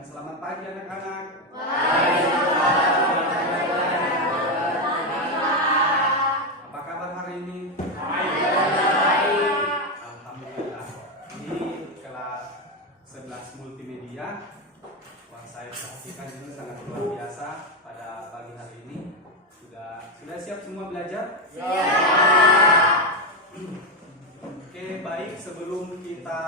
dan selamat pagi anak-anak. Apa kabar hari ini? Alhamdulillah. Ini kelas 11 multimedia. Wah, saya perhatikan ini sangat luar biasa pada pagi hari ini. Sudah siap semua belajar? Oke, baik, sebelum kita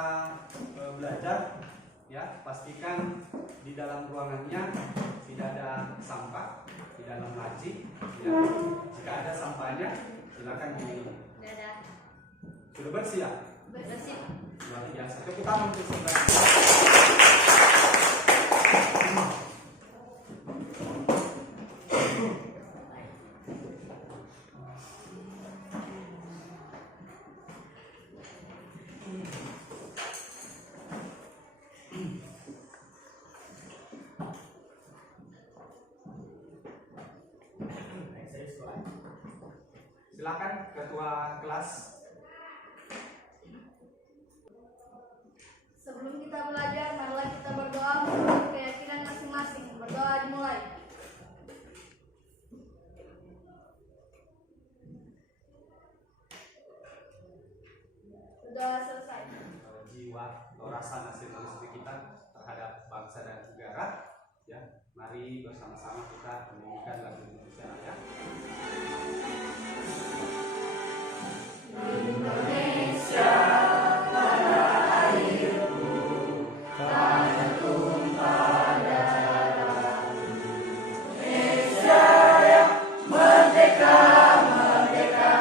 belajar, ya, pastikan di dalam ruangannya tidak ada sampah di dalam laci. Ya. Jika ada sampahnya, silakan diminum. Sudah bersih ya? Bersih. Luar biasa. Tepuk tangan untuk saudara. Silakan ketua kelas. Sebelum kita belajar, marilah kita berdoa menurut keyakinan masing-masing. Berdoa dimulai. Berdoa selesai. Jiwa atau rasa nasionalisme kita terhadap bangsa dan negara, ya, mari bersama-sama kita menyanyikan lagu Indonesia Raya. Indonesia, tanah airku, tanah tumpah darah. Indonesia yang merdeka, merdeka,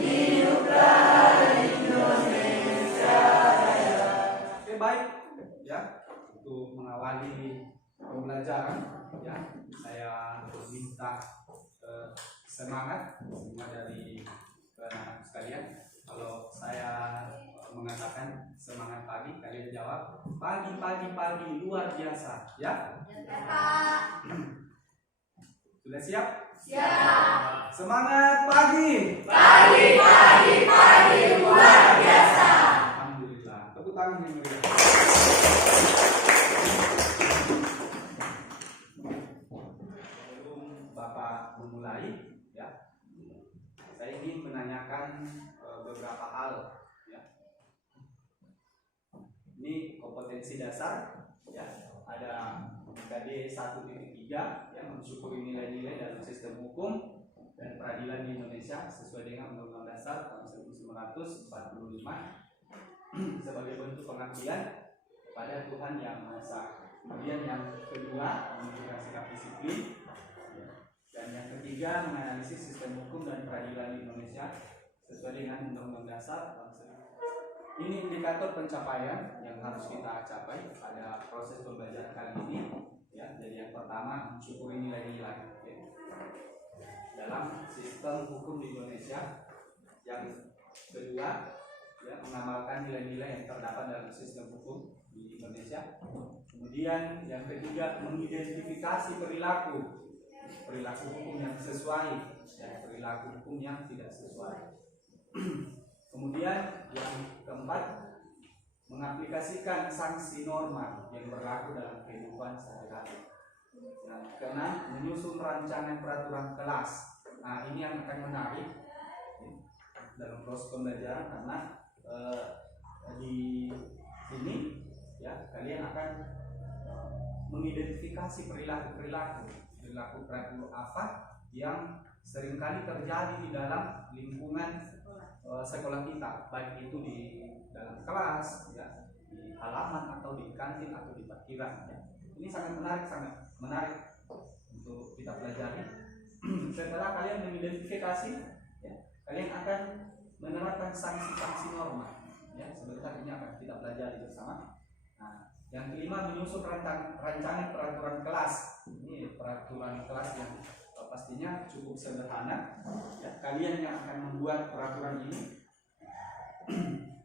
hiduplah Indonesia Raya. Oke, baik, ya, untuk mengawali pembelajaran, ya, saya minta semangat semua dari anak sekalian. Kalau saya mengatakan semangat pagi, kalian jawab pagi, pagi, pagi, luar biasa, ya? Ya, Pak. Sudah siap? Siap. Semangat pagi. Pagi, pagi, pagi, luar biasa. Alhamdulillah. Tepuk tangan yang meriah. Sebelum Bapak memulai, ya, saya ingin menanyakan beberapa hal, ya. Ini kompetensi dasar, ya. Ada KD 1.3 yang mensyukuri nilai-nilai dalam sistem hukum dan peradilan di Indonesia sesuai dengan Undang-Undang Dasar tahun 1945 sebagai bentuk pengabdian pada Tuhan Yang Maha Esa. Kemudian yang kedua menunjukkan sikap disiplin, dan yang ketiga menganalisis sistem hukum dan peradilan di Indonesia sesuai dengan Undang-Undang Dasar. Ini indikator pencapaian yang harus kita capai pada proses pembelajaran kali ini, ya. Jadi yang pertama mensyukuri nilai-nilai, ya, dalam sistem hukum di Indonesia. Yang kedua, ya, mengamalkan nilai-nilai yang terdapat dalam sistem hukum di Indonesia. Kemudian yang ketiga mengidentifikasi perilaku hukum yang sesuai dan perilaku hukum yang tidak sesuai. Kemudian yang keempat mengaplikasikan sanksi norma yang berlaku dalam kehidupan sehari-hari. Yang keenam menyusun rancangan peraturan kelas. Nah, ini yang akan menarik dalam proses pembelajaran karena di sini, ya, kalian akan mengidentifikasi perilaku apa yang seringkali terjadi di dalam lingkungan sekolah kita, baik itu di dalam kelas, ya, di halaman atau di kantin atau di parkiran, ya. Ini sangat menarik untuk kita pelajari. Setelah kalian mengidentifikasi, ya, kalian akan menerapkan sanksi-sanksi norma, ya. Sebentar ini akan kita pelajari bersama. Nah, yang kelima menyusun rancangan peraturan kelas. Ini peraturan kelas yang pastinya cukup sederhana, ya. Kalian yang akan membuat peraturan ini.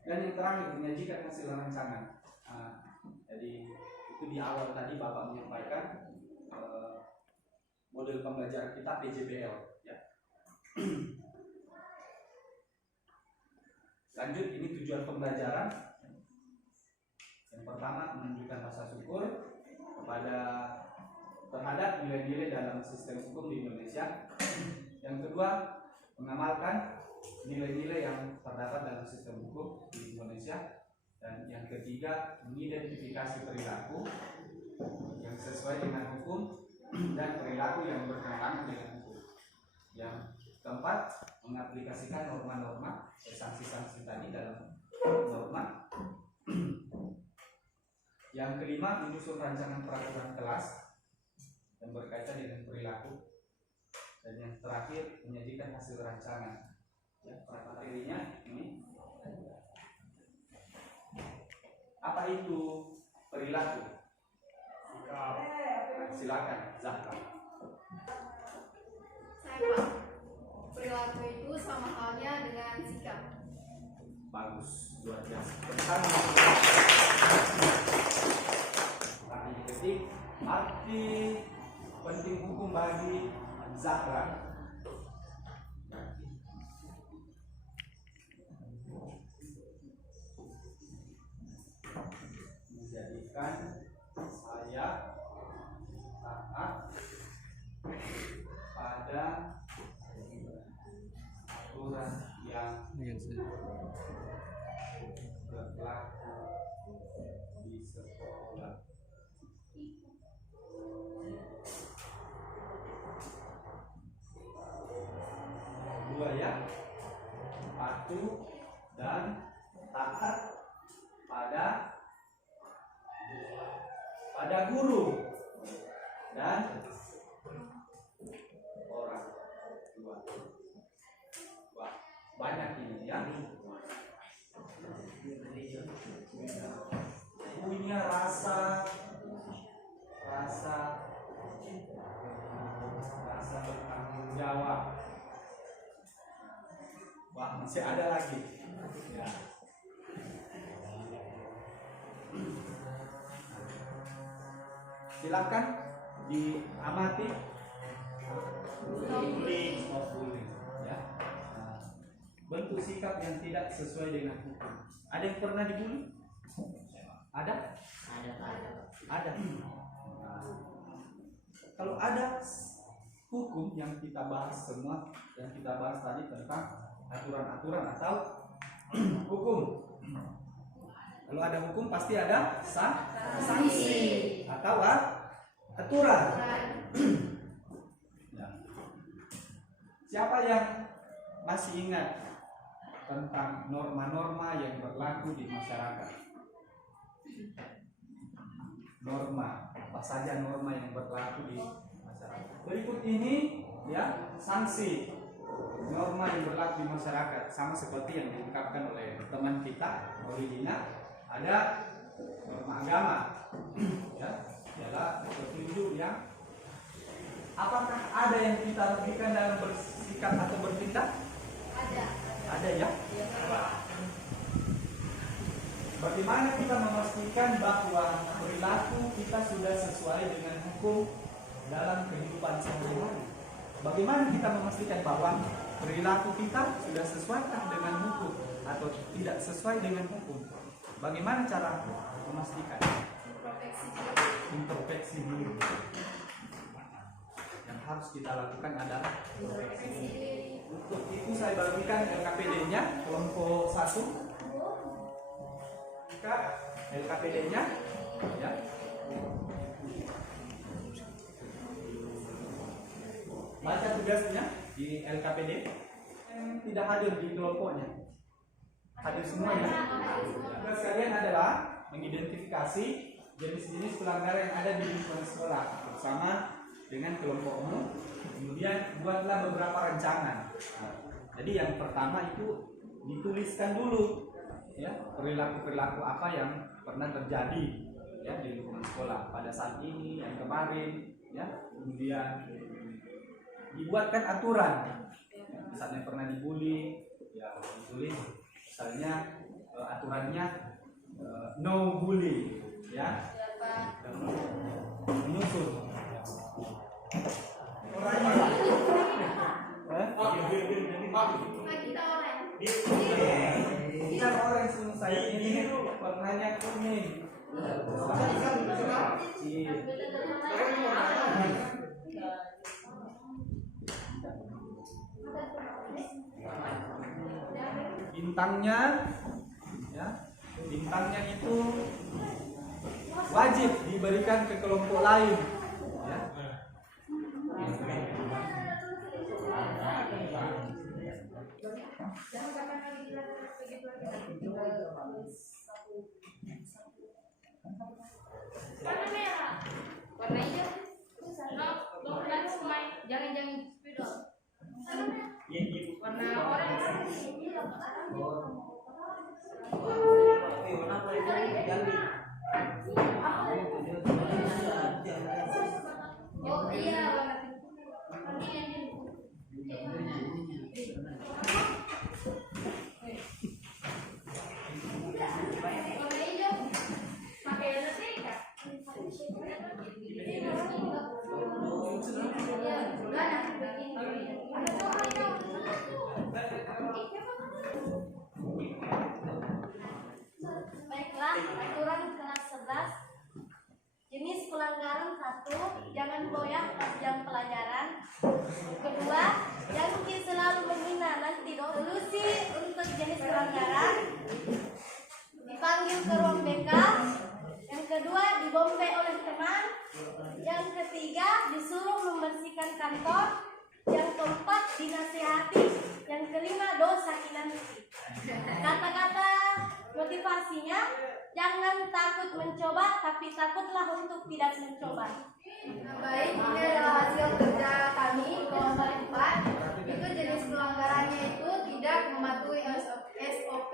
Dan yang terakhir menyajikan hasil rancangan. Nah, jadi itu di awal tadi Bapak menyampaikan model pembelajaran kita PJBL, ya. Lanjut, ini tujuan pembelajaran. Yang pertama menunjukkan rasa syukur terhadap nilai-nilai dalam sistem hukum di Indonesia. Yang kedua, mengamalkan nilai-nilai yang terdapat dalam sistem hukum di Indonesia. Dan yang ketiga, mengidentifikasi perilaku yang sesuai dengan hukum dan perilaku yang bertentangan dengan hukum. Yang keempat, mengaplikasikan norma-norma sanksi-sanksi tadi dalam norma. Yang kelima, menyusun rancangan peraturan kelas yang berkaitan dengan perilaku. Dan yang terakhir, menyajikan hasil rancangan. Ya, materinya ini. Apa itu perilaku? Silakan, Zahra. Saya Pak. Perilaku itu sama halnya dengan sikap. Bagus, luar biasa. Pertama, arti ketik, arti penting hukum bagi Zahra. Menjadikan saya taat pada aturan yang berlaku di sekolah. Dua ya, patuh dan taat pada guru dan orang tua. Wah, banyak ini ya. Punya rasa bertanggung jawab. Wah, masih ada lagi. Ya. Silakan diamati. Bullying, ya. Bentuk sikap yang tidak sesuai dengan hukum. Ada yang pernah dibully? Ada? Ada. Kalau ada hukum yang kita bahas semua, yang kita bahas tadi tentang aturan-aturan atau hukum. Kalau ada hukum pasti ada sanksi atau aturan. Ya. Siapa yang masih ingat tentang norma-norma yang berlaku di masyarakat? Norma, apa saja norma yang berlaku di masyarakat? Berikut ini ya, sanksi norma yang berlaku di masyarakat, sama seperti yang diungkapkan oleh teman kita Olivina. Ada norma agama, ya, ialah petunjuk yang apakah ada yang kita rugikan dalam bersikap atau bertindak? Ada ya? Bagaimana kita memastikan bahwa perilaku kita sudah sesuai dengan hukum dalam kehidupan sehari-hari? Bagaimana kita memastikan bahwa perilaku kita sudah sesuai dengan hukum atau tidak sesuai dengan hukum? Bagaimana cara memastikan? Introspeksi diri. Yang harus kita lakukan adalah introspeksi diri. Untuk itu saya bagikan LKPD-nya kelompok 1. LKPD-nya ya. Baca tugasnya di LKPD. Tidak hadir di kelompoknya. Hadir semuanya. Tugas kalian adalah mengidentifikasi jenis-jenis pelanggaran yang ada di lingkungan sekolah bersama dengan kelompokmu. Kemudian buatlah beberapa rancangan. Jadi yang pertama itu dituliskan dulu ya, perilaku-perilaku apa yang pernah terjadi ya di lingkungan sekolah pada saat ini, yang kemarin ya. Kemudian dibuatkan aturan. Misalnya pernah dibully ya, ditulis misalnya aturannya no bully ya. Menyusun orangnya kita orang saya ini warnanya kuning Bintangnya, ya, bintangnya itu wajib diberikan ke kelompok lain. Ya. Warna merah, warna hijau, jangan spidol. Warna oranye. Oh iya, warna Baiklah, aturan kelas 11. Jenis pelanggaran 1, jangan goyah pas jam pelajaran. Kedua, jangan selalu menghina nanti solusi untuk jenis pelanggaran. Dipanggil ke ruang BK. Yang kedua, dibombe oleh teman. Yang ketiga, disuruh membersihkan kantor. Yang keempat, dinasihati. Yang kelima, dosa kinanti. Kata-kata motivasinya, jangan takut mencoba, tapi takutlah untuk tidak mencoba. Baik, ini adalah hasil kerja kami kelompok 4. Itu jenis pelanggarannya itu tidak mematuhi SOP.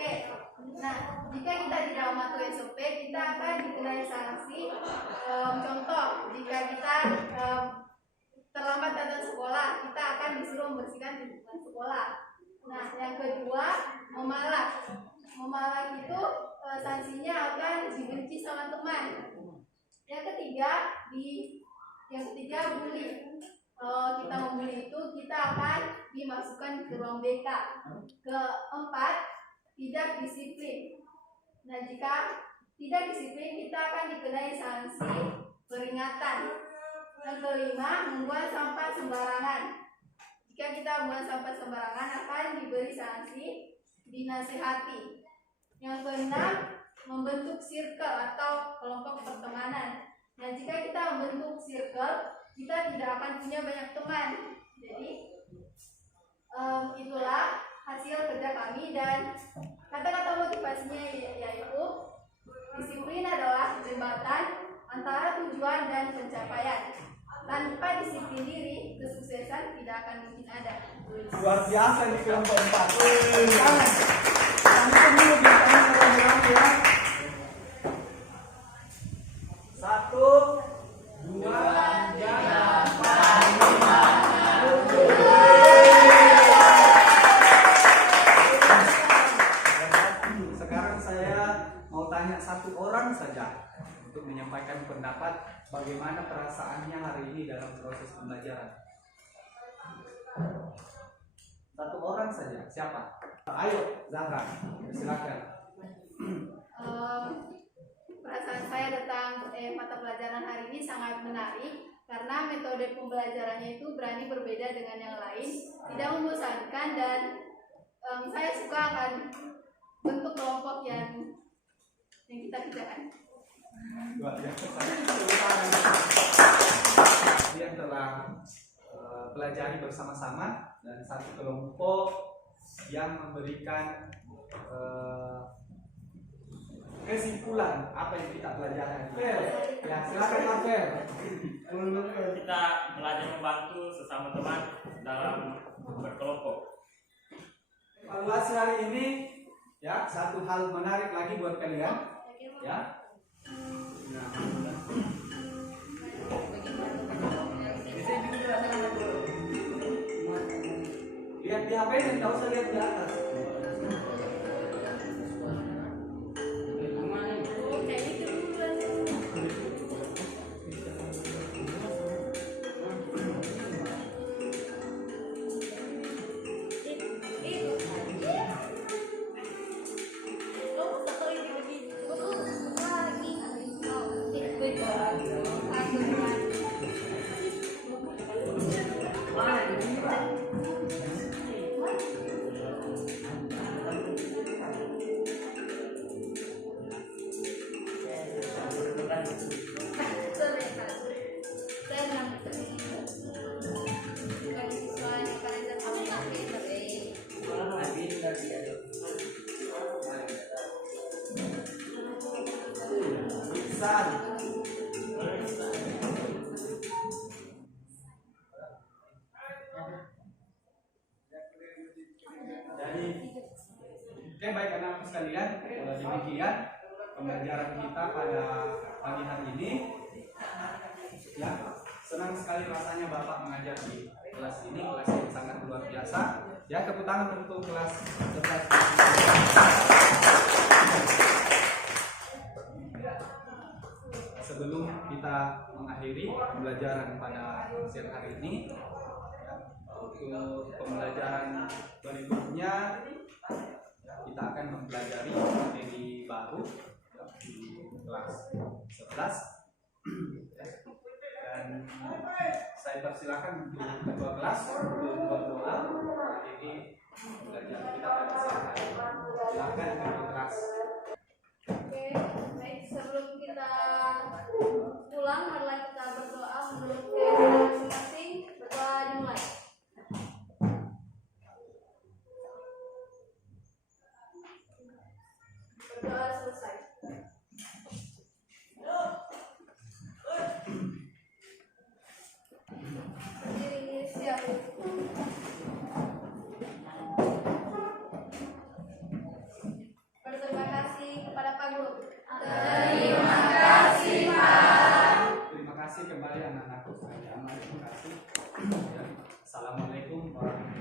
Nah, jika kita tidak mematuhi SOP, kita akan dikenai sanksi. Contoh, jika kita terlambat datang sekolah, kita akan disuruh membersihkan lingkungan sekolah. Nah, yang kedua, memalas. Memalas itu sanksinya akan dibenci sama teman. Yang ketiga bully. Kalau kita membuli itu, kita akan dimasukkan ke ruang BK. Keempat, tidak disiplin. Nah, jika tidak disiplin, kita akan dikenai sanksi peringatan. Yang kelima, membuang sampah sembarangan. Jika kita membuang sampah sembarangan, akan diberi sanksi dinasihati. Yang keenam, membentuk circle atau kelompok pertemanan. Nah, jika kita membentuk circle, kita tidak akan punya banyak teman. Jadi, itulah hasil kerja kami, dan kata-kata motivasinya yaitu disiplin adalah jembatan antara tujuan dan pencapaian. Tanpa disiplin diri, kesuksesan tidak akan mungkin ada. Luar biasa di kelompok 4. Kami dulu bintangnya orang-orang ya. 1, 2, 3, 4, 5. Sekarang saya mau tanya satu orang saja untuk menyampaikan pendapat bagaimana perasaannya hari ini dalam proses pembelajaran. Satu orang saja, siapa? Ayo, Zahra, silakan. Perasaan saya tentang mata pelajaran hari ini sangat menarik karena metode pembelajarannya itu berani berbeda dengan yang lain, tidak membosankan, dan saya suka akan bentuk kelompok yang kita kerjakan. Luar biasa. Yang telah pelajari bersama-sama dan satu kelompok yang memberikan kesimpulan apa yang kita pelajari. Ya, silakan Pak Fer. Kita belajar membantu sesama teman dalam berkelompok. Evaluasi hari ini ya, satu hal menarik lagi buat kalian ya. Nah, lihat di HP dan tak usah lihat di atas. baik anak-anak sekalian, kalau demikian pembelajaran kita pada pagi hari ini. Ya, senang sekali rasanya Bapak mengajar di kelas ini, kelas yang sangat luar biasa. Ya, tepuk tangan untuk kelas 11. Sebelum kita mengakhiri pembelajaran pada siang hari ini, untuk pembelajaran berikutnya kita akan mempelajari materi baru di kelas 11. Dan saya persilakan untuk ketua kelas untuk berdoa mengakhiri pembelajaran kita pada siang hari ini. Silakan ketua kelas. Oke, baik, sebelum kita pulang, marilah kita berdoa menurut keyakinan masing-masing. Berdoa dimulai. Berdoa selesai. Berdiri siap. Berterima kasih kepada Pak Guru. Terima kasih, Pak. Terima kasih kembali anak-anakku sekalian. Terima kasih. Assalamualaikum warahmatullahi wabarakatuh.